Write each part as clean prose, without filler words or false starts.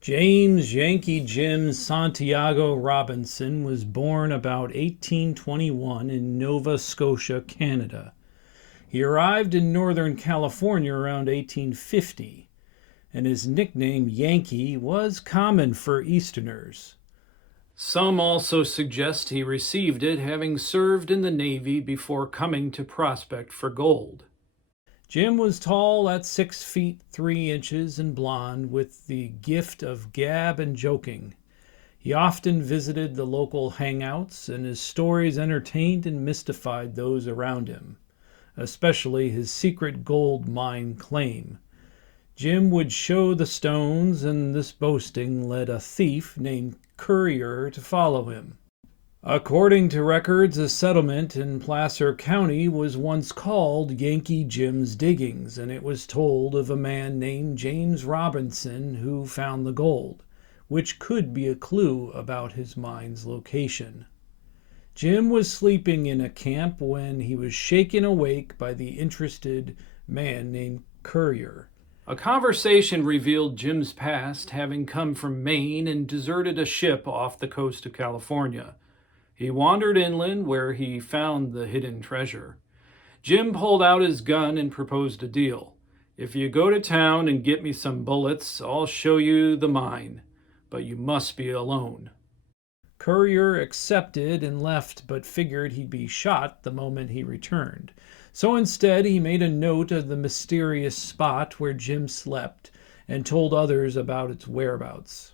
James Yankee Jim Santiago Robinson was born about 1821 in Nova Scotia, Canada. He arrived in Northern California around 1850, and his nickname Yankee was common for Easterners. Some also suggest he received it having served in the Navy before coming to prospect for gold. Jim was tall at 6 feet 3 inches and blond, with the gift of gab and joking. He often visited the local hangouts, and his stories entertained and mystified those around him, especially his secret gold mine claim. Jim would show the stones, and this boasting led a thief named Currier to follow him. According to records, a settlement in Placer County was once called Yankee Jim's Diggings, and it was told of a man named James Robinson who found the gold, which could be a clue about his mine's location. Jim was sleeping in a camp when he was shaken awake by the interested man named Currier. A conversation revealed Jim's past, having come from Maine and deserted a ship off the coast of California. He wandered inland where he found the hidden treasure. Jim pulled out his gun and proposed a deal. "If you go to town and get me some bullets, I'll show you the mine, but you must be alone." Currier accepted and left, but figured he'd be shot the moment he returned. So instead, he made a note of the mysterious spot where Jim slept and told others about its whereabouts.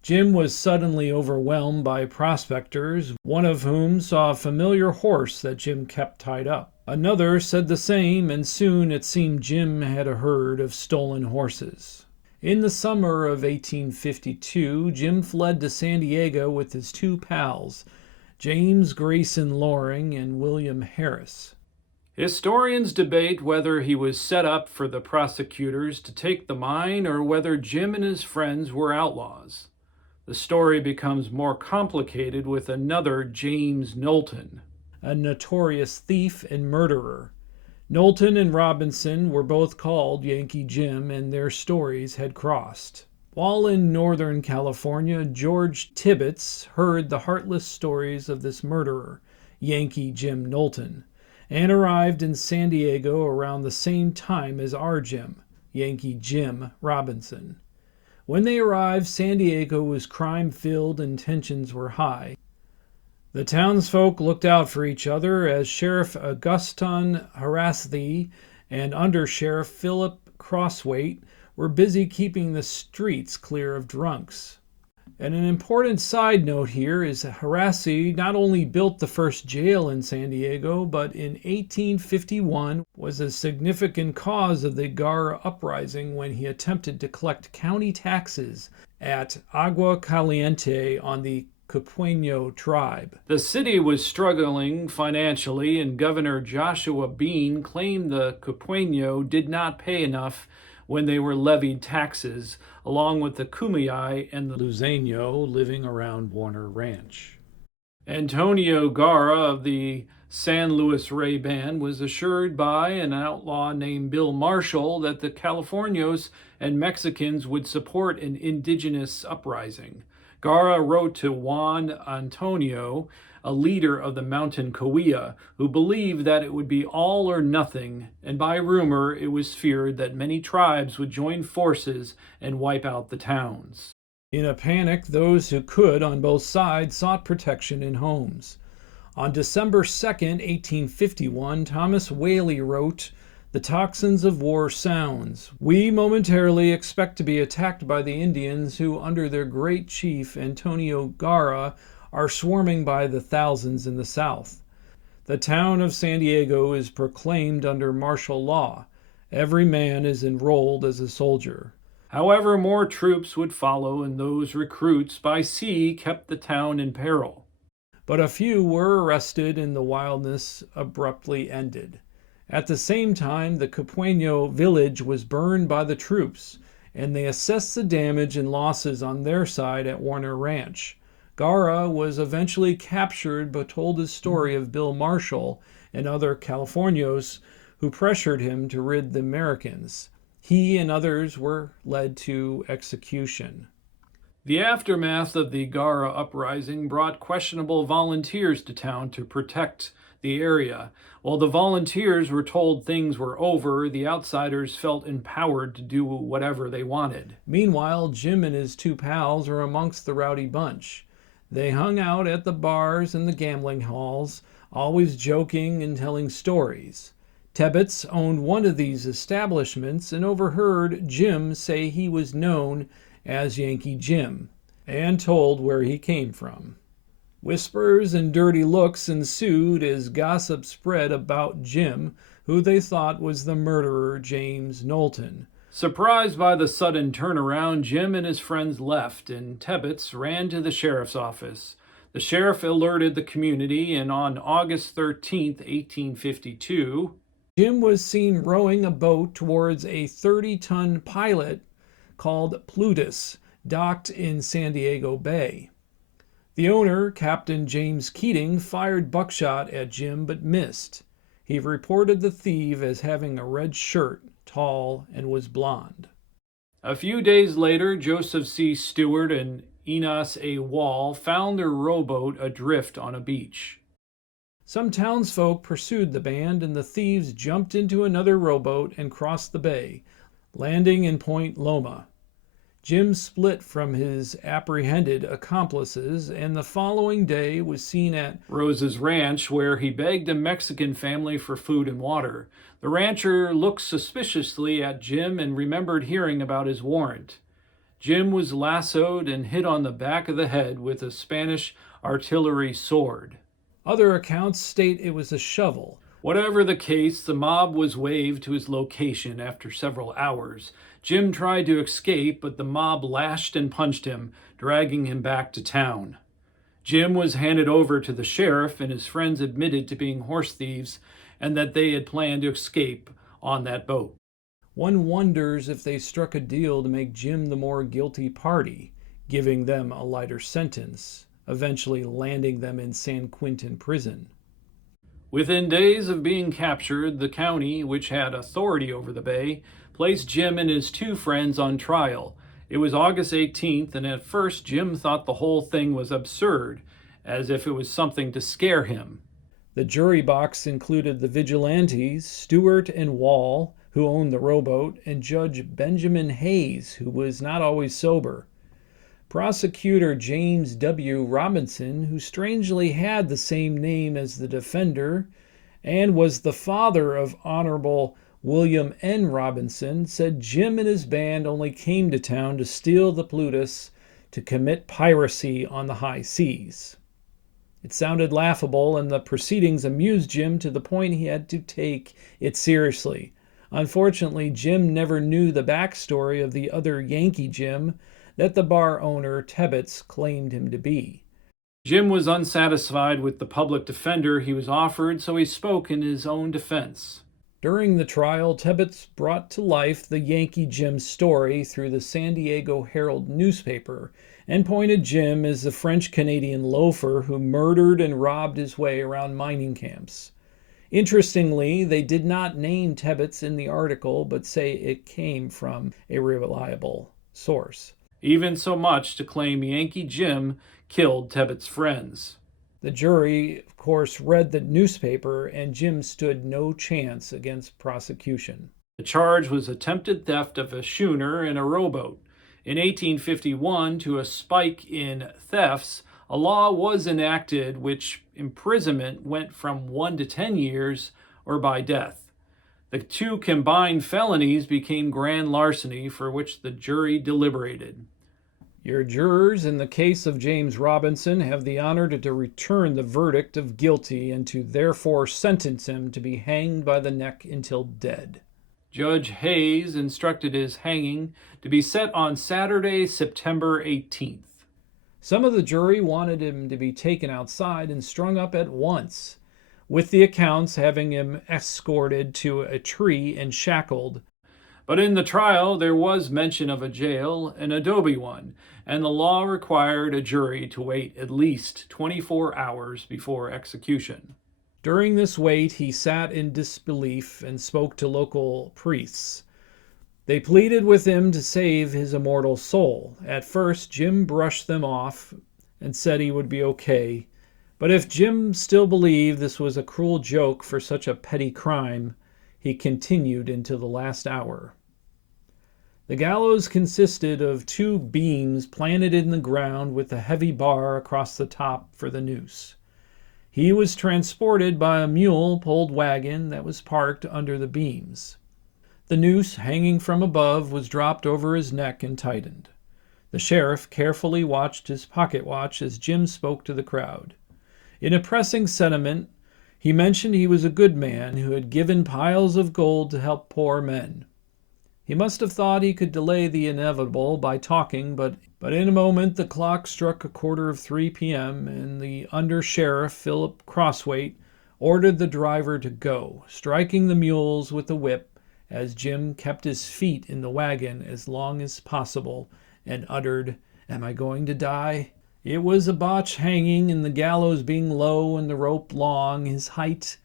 Jim was suddenly overwhelmed by prospectors, one of whom saw a familiar horse that Jim kept tied up. Another said the same, and soon it seemed Jim had a herd of stolen horses. In the summer of 1852, Jim fled to San Diego with his two pals, James Grayson Loring and William Harris. Historians debate whether he was set up for the prosecutors to take the mine or whether Jim and his friends were outlaws. The story becomes more complicated with another James Knowlton, a notorious thief and murderer. Knowlton and Robinson were both called Yankee Jim, and their stories had crossed. While in Northern California, George Tibbets heard the heartless stories of this murderer, Yankee Jim Knowlton, and arrived in San Diego around the same time as our Jim, Yankee Jim Robinson. When they arrived, San Diego was crime-filled and tensions were high. The townsfolk looked out for each other as Sheriff Augustin Harasthi and Under-Sheriff Philip Crosswaite were busy keeping the streets clear of drunks. And an important side note here is that Harasthi not only built the first jail in San Diego, but in 1851 was a significant cause of the Gara uprising when he attempted to collect county taxes at Agua Caliente on the Cupueño tribe. The city was struggling financially, and Governor Joshua Bean claimed the Cupueño did not pay enough when they were levied taxes, along with the Kumeyaay and the Luiseño living around Warner Ranch. Antonio Gara of the San Luis Rey Band was assured by an outlaw named Bill Marshall that the Californios and Mexicans would support an indigenous uprising. Gara wrote to Juan Antonio, a leader of the mountain Cahuilla, who believed that it would be all or nothing, and by rumor it was feared that many tribes would join forces and wipe out the towns. In a panic, those who could on both sides sought protection in homes. On December 2nd, 1851, Thomas Whaley wrote, "The toxins of war sounds. We momentarily expect to be attacked by the Indians who, under their great chief Antonio Gara, are swarming by the thousands in the south. The town of San Diego is proclaimed under martial law. Every man is enrolled as a soldier." However, more troops would follow, and those recruits by sea kept the town in peril. But a few were arrested, and the wildness abruptly ended. At the same time, the Cupueño village was burned by the troops, and they assessed the damage and losses on their side at Warner Ranch. Gara was eventually captured, but told his story of Bill Marshall and other Californios who pressured him to rid the Americans. He and others were led to execution. The aftermath of the Gara uprising brought questionable volunteers to town to protect the area. While the volunteers were told things were over, the outsiders felt empowered to do whatever they wanted. Meanwhile, Jim and his two pals were amongst the rowdy bunch. They hung out at the bars and the gambling halls, always joking and telling stories. Tebbets owned one of these establishments and overheard Jim say he was known as Yankee Jim, and told where he came from. Whispers and dirty looks ensued as gossip spread about Jim, who they thought was the murderer James Knowlton. Surprised by the sudden turnaround, Jim and his friends left, and Tebbets ran to the sheriff's office. The sheriff alerted the community, and on August 13th, 1852, Jim was seen rowing a boat towards a 30-ton pilot called Plutus, docked in San Diego Bay. The owner, Captain James Keating, fired buckshot at Jim but missed. He reported the thief as having a red shirt, tall, and was blond. A few days later, Joseph C. Stewart and Enos A. Wall found their rowboat adrift on a beach. Some townsfolk pursued the band, and the thieves jumped into another rowboat and crossed the bay, landing in Point Loma. Jim split from his apprehended accomplices, and the following day was seen at Rose's ranch, where he begged a Mexican family for food and water. The rancher looked suspiciously at Jim and remembered hearing about his warrant. Jim was lassoed and hit on the back of the head with a Spanish artillery sword. Other accounts state it was a shovel. Whatever the case, the mob was waved to his location after several hours. Jim tried to escape, but the mob lashed and punched him, dragging him back to town. Jim was handed over to the sheriff, and his friends admitted to being horse thieves and that they had planned to escape on that boat. One wonders if they struck a deal to make Jim the more guilty party, giving them a lighter sentence, eventually landing them in San Quentin prison. Within days of being captured, the county, which had authority over the bay, placed Jim and his two friends on trial. It was August 18th, and at first Jim thought the whole thing was absurd, as if it was something to scare him. The jury box included the vigilantes, Stewart and Wall, who owned the rowboat, and Judge Benjamin Hayes, who was not always sober. Prosecutor James W. Robinson, who strangely had the same name as the defender and was the father of Honorable William N. Robinson, said Jim and his band only came to town to steal the Plutus to commit piracy on the high seas. It sounded laughable, and the proceedings amused Jim to the point he had to take it seriously. Unfortunately, Jim never knew the backstory of the other Yankee Jim that the bar owner Tebbets claimed him to be. Jim was unsatisfied with the public defender he was offered, so he spoke in his own defense. During the trial, Tebbets brought to life the Yankee Jim story through the San Diego Herald newspaper and pointed Jim as the French-Canadian loafer who murdered and robbed his way around mining camps. Interestingly, they did not name Tebbets in the article, but say it came from a reliable source. Even so much to claim Yankee Jim killed Tebbets' friends. The jury, of course, read the newspaper, and Jim stood no chance against prosecution. The charge was attempted theft of a schooner and a rowboat. In 1851, to a spike in thefts, a law was enacted which imprisonment went from 1 to 10 years or by death. The two combined felonies became grand larceny, for which the jury deliberated. Your jurors in the case of James Robinson have the honor to return the verdict of guilty and to therefore sentence him to be hanged by the neck until dead. Judge Hayes instructed his hanging to be set on Saturday, September 18th. Some of the jury wanted him to be taken outside and strung up at once, with the accounts having him escorted to a tree and shackled. But in the trial, there was mention of a jail, an adobe one, and the law required a jury to wait at least 24 hours before execution. During this wait, he sat in disbelief and spoke to local priests. They pleaded with him to save his immortal soul. At first, Jim brushed them off and said he would be okay. But if Jim still believed this was a cruel joke for such a petty crime, he continued into the last hour. The gallows consisted of 2 beams planted in the ground with a heavy bar across the top for the noose. He was transported by a mule-pulled wagon that was parked under the beams. The noose, hanging from above, was dropped over his neck and tightened. The sheriff carefully watched his pocket watch as Jim spoke to the crowd. In a pressing sentiment, he mentioned he was a good man who had given piles of gold to help poor men. He must have thought he could delay the inevitable by talking, but in a moment the clock struck 3:15 p.m., and the under-sheriff, Philip Crosswaite, ordered the driver to go, striking the mules with the whip as Jim kept his feet in the wagon as long as possible and uttered, "Am I going to die?" It was a botch hanging, and the gallows being low and the rope long, his height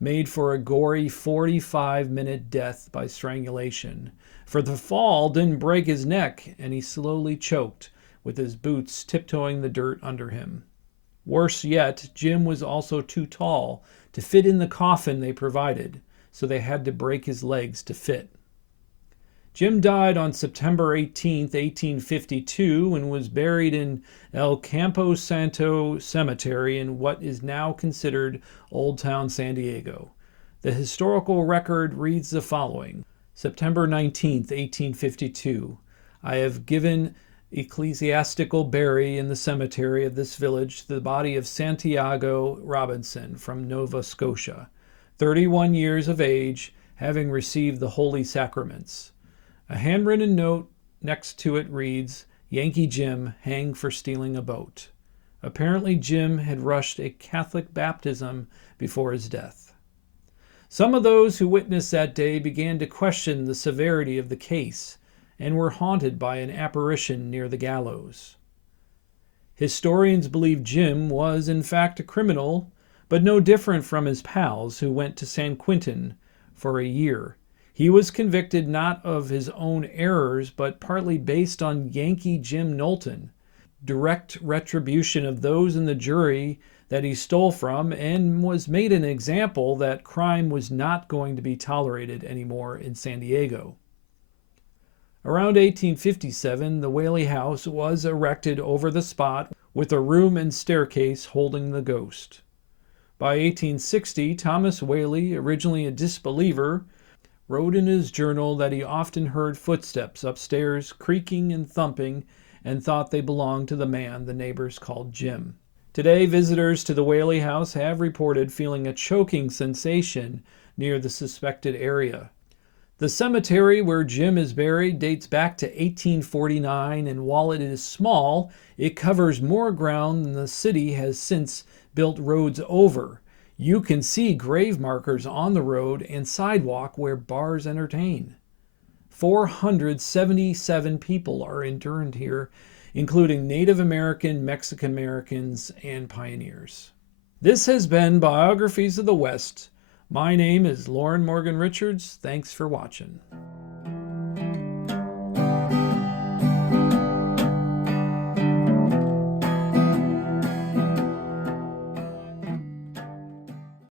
made for a gory 45-minute death by strangulation. For the fall didn't break his neck, and he slowly choked, with his boots tiptoeing the dirt under him. Worse yet, Jim was also too tall to fit in the coffin they provided, so they had to break his legs to fit. Jim died on September 18, 1852, and was buried in El Campo Santo Cemetery in what is now considered Old Town San Diego. The historical record reads the following. September 19, 1852. I have given ecclesiastical bury in the cemetery of this village the body of Santiago Robinson from Nova Scotia, 31 years of age, having received the holy sacraments. A handwritten note next to it reads, Yankee Jim, hanged for stealing a boat. Apparently Jim had rushed a Catholic baptism before his death. Some of those who witnessed that day began to question the severity of the case and were haunted by an apparition near the gallows. Historians believe Jim was in fact a criminal, but no different from his pals who went to San Quentin for a year. He was convicted not of his own errors, but partly based on Yankee Jim Knowlton, direct retribution of those in the jury that he stole from, and was made an example that crime was not going to be tolerated anymore in San Diego. Around 1857, the Whaley House was erected over the spot with a room and staircase holding the ghost. By 1860, Thomas Whaley, originally a disbeliever, wrote in his journal that he often heard footsteps upstairs creaking and thumping and thought they belonged to the man the neighbors called Jim. Today, visitors to the Whaley House have reported feeling a choking sensation near the suspected area. The cemetery where Jim is buried dates back to 1849, and while it is small, it covers more ground than the city has since built roads over. You can see grave markers on the road and sidewalk where bars entertain. 477 people are interned here, including Native American, Mexican Americans, and pioneers. This has been Biographies of the West. My name is Lorin Morgan-Richards. Thanks for watching.